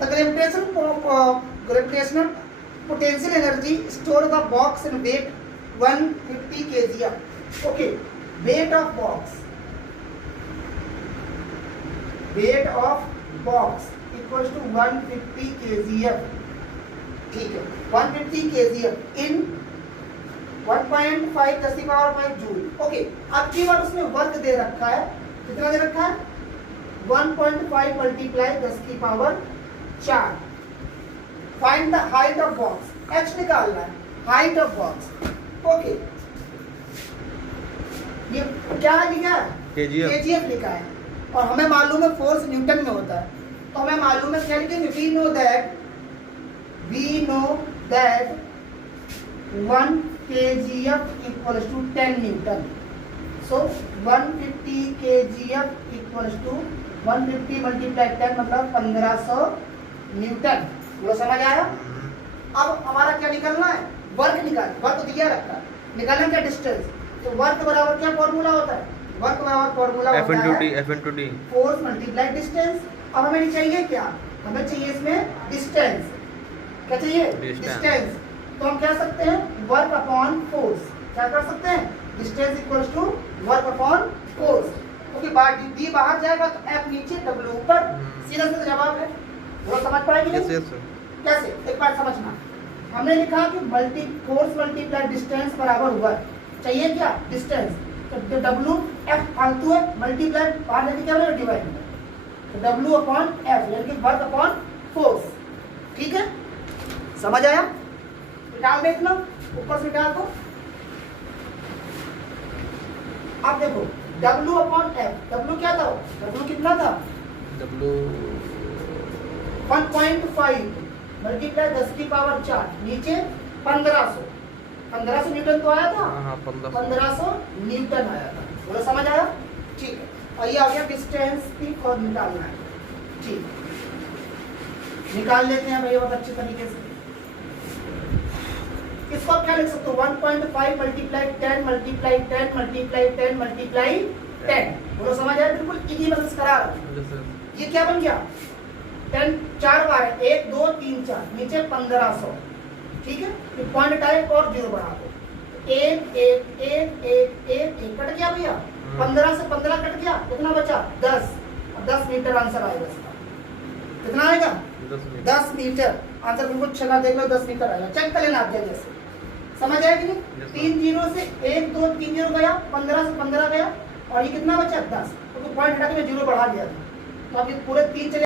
The gravitational potential energy store the box in weight 150 kg. Okay, weight of box equals to 150 kg. ठीक है, 150 kg in 1.5 10 की power 5 joule. Okay, अब की बार उसमें work दे रखा है, कितना दे रखा है? 1.5 मल्टीप्लाई 10 की power 4. Find the height of box. h निकालना है, हाइट ऑफ बॉक्स. ओके, ये क्या लिखा है? kgf लिखा है, और हमें मालूम है फोर्स न्यूटन में होता है, तो हमें मालूम है क्या लिखेंगे? We know that 1 kgf equals to 10 newton. So 150 kgf equals to 150 multiply 10 मतलब 1500 न्यूटन. वो समझ आया? अब हमारा क्या निकालना है? वर्क निकाल. वर्क दिया रखा है, निकालना क्या? डिस्टेंस. तो वर्क बराबर क्या फॉर्मूला होता है? वर्क बराबर फॉर्मूला होता है F/d फोर्स मल्टीप्लाई डिस्टेंस. अब हमें चाहिए क्या? हमें चाहिए इसमें डिस्टेंस. क्या चाहिए? डिस्टेंस. तो हम क्या सकते हैं? Work upon force. क्या कर सकते हैं? Distance equals to work upon force. क्योंकि डी बाहर जाएगा तो एफ नीचे डब्ल्यू ऊपर. सीधा सीधा जवाब है. वो समझ पाएंगे? कैसे? एक बार समझना. हमने लिखा कि फोर्स मल्टीप्लाई डिस्टेंस बराबर वर्क. चाहिए क्या? डिस्टेंस. तो डब्ल्यू एफ फालतू है, मल्टीप्लाई बाहर जाके क्या बनेगा? डिवाइड. तो डब्ल्यू अपॉन एफ यानी कि वर्क अपॉन फोर्स. ठीक है, समझ आया? डाल देखना, ऊपर से डाल दो. अब देखो W अपॉन F. W क्या था? W कितना था? W 1.5 मल्टीप्लाई 10 की पावर 4 नीचे 1500 न्यूटन तो आया था. 1500 न्यूटन आया था. बोलो समझ आया? ठीक है. और ये आ गया डिस्टेंस की और निकालना है. ठीक, निकाल लेते हैं भाई बहुत अच्छे तरीके से. इसको आप क्या लिख सकते हो? 1.5 मल्टीप्लाई 10 मल्टीप्लाई 10 मल्टीप्लाई 10 मल्टीप्लाई 10. बोलो समझ आया? बिल्कुल इजी मेथड करा रहा हूं. ये क्या बन गया? 10 4 बार है, 1 2 3 4 नीचे 1500. ठीक है, फिर पॉइंट टाइप और 0 बढ़ा दो. 1 1 1 1 1 1 कट गया भैया. 15 से 15 कट गया, कितना बचा? 10. 10 मीटर आंसर आएगा इसका. कितना आएगा? 10 मीटर. आंसर बिल्कुल छला देख लो, 10 मीटर आएगा. चेक कर लेना आप जैसे. समझ आया कि नहीं? 3 0 से 1 2 3 0 गया, 15 से 15 गया, और ये कितना बचा? 10. तो पॉइंट हटा के 0 बढ़ा दिया था. तो अब ये पूरे 3 चले